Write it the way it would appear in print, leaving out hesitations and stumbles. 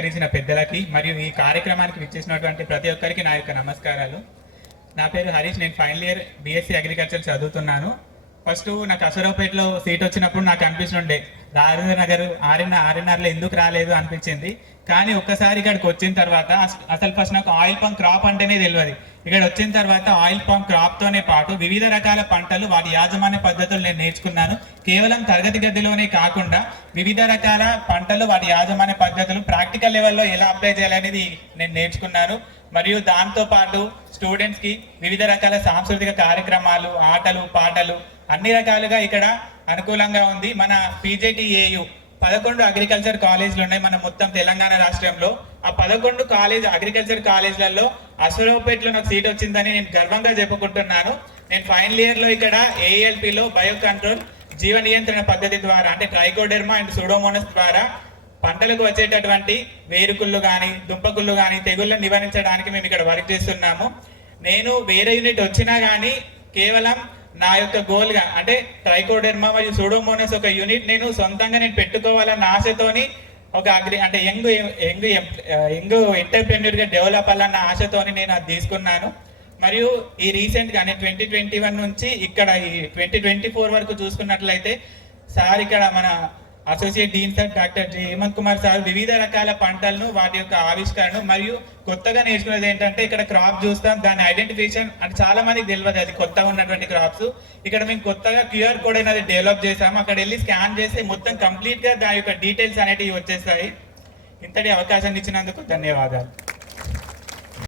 సత్కరించిన పెద్దలకి మరియు ఈ కార్యక్రమానికి విచ్చేసినటువంటి ప్రతి ఒక్కరికి నా యొక్క నమస్కారాలు. నా పేరు హరీష్. నేను ఫైనల్ ఇయర్ బీఎస్సీ అగ్రికల్చర్ చదువుతున్నాను. ఫస్ట్ నాకు అసూరావుపేటలో సీట్ వచ్చినప్పుడు నాకు అనిపిస్తుండే రాజేంద్ర నగర్ ఆర్ఎన్ఆర్లో ఎందుకు రాలేదు అనిపించింది. కానీ ఒక్కసారి ఇక్కడికి వచ్చిన తర్వాత అసలు ఫస్ట్ నాకు ఆయిల్ పంప్ క్రాప్ అంటేనే తెలియదు. ఇక్కడ వచ్చిన తర్వాత ఆయిల్ పంప్ క్రాప్తోనే పాటు వివిధ రకాల పంటలు వాటి యాజమాన్య పద్ధతులు నేను నేర్చుకున్నాను. కేవలం తరగతి గదిలోనే కాకుండా వివిధ రకాల పంటలు వాటి యాజమాన్య పద్ధతులు ప్రాక్టికల్ లెవెల్లో ఎలా అప్లై చేయాలనేది నేను నేర్చుకున్నాను. మరియు దాంతోపాటు స్టూడెంట్స్కి వివిధ రకాల సాంస్కృతిక కార్యక్రమాలు, ఆటలు, పాటలు అన్ని రకాలుగా ఇక్కడ అనుకూలంగా ఉంది. మన పీజేటీఏయు 11 అగ్రికల్చర్ కాలేజీలు ఉన్నాయి మన మొత్తం తెలంగాణ రాష్ట్రంలో. ఆ 11 అగ్రికల్చర్ కాలేజీలలో అసూరావుపేటలో నాకు సీట్ వచ్చిందని నేను గర్వంగా చెప్పుకుంటున్నాను. నేను ఫైనల్ ఇయర్లో ఇక్కడ ఏఎల్పిలో బయో కంట్రోల్ జీవ నియంత్రణ పద్ధతి ద్వారా అంటే ట్రైకోడెర్మా అండ్ సూడోమోనస్ ద్వారా పంటలకు వచ్చేటటువంటి వేరుకుళ్ళు కానీ దుంపకుళ్ళు కానీ తెగుళ్ళను నివారించడానికి మేము ఇక్కడ వర్క్ చేస్తున్నాము. నేను వేరే యూనిట్ వచ్చినా కానీ కేవలం నా యొక్క గోల్గా అంటే ట్రైకోడెర్మా మరియు సూడోమోనస్ ఒక యూనిట్ నేను సొంతంగా పెట్టుకోవాలన్న ఆశతోని ఒక అంటే యంగ్ ఎంటర్ప్రెన్యూర్గా డెవలప్ అవ్వాలన్న ఆశతోని నేను అది తీసుకున్నాను. మరియు ఈ రీసెంట్గా నేను 2021 నుంచి ఇక్కడ ఈ 2024 వరకు చూసుకున్నట్లయితే సార్ ఇక్కడ మన associate dean sir doctor J Hemant Kumar sir వివిధ రకాల పంటలను వాటి యొక్క ఆవిష్కరణ మరియు కొత్తగా నేర్చుకునేది ఏంటంటే ఇక్కడ క్రాప్ చూస్తాం, దాని ఐడెంటిఫికేషన్ అంటే చాలా మందికి తెలియదు అది కొత్తగా ఉన్నటువంటి క్రాప్స్. ఇక్కడ మేము కొత్తగా క్యూఆర్ కోడ్ అనేది డెవలప్ చేసాము. అక్కడ వెళ్ళి స్కాన్ చేస్తే మొత్తం కంప్లీట్గా దాని యొక్క డీటెయిల్స్ అనేటివి వచ్చేస్తాయి. ఇంతటి అవకాశాన్ని ఇచ్చినందుకు ధన్యవాదాలు.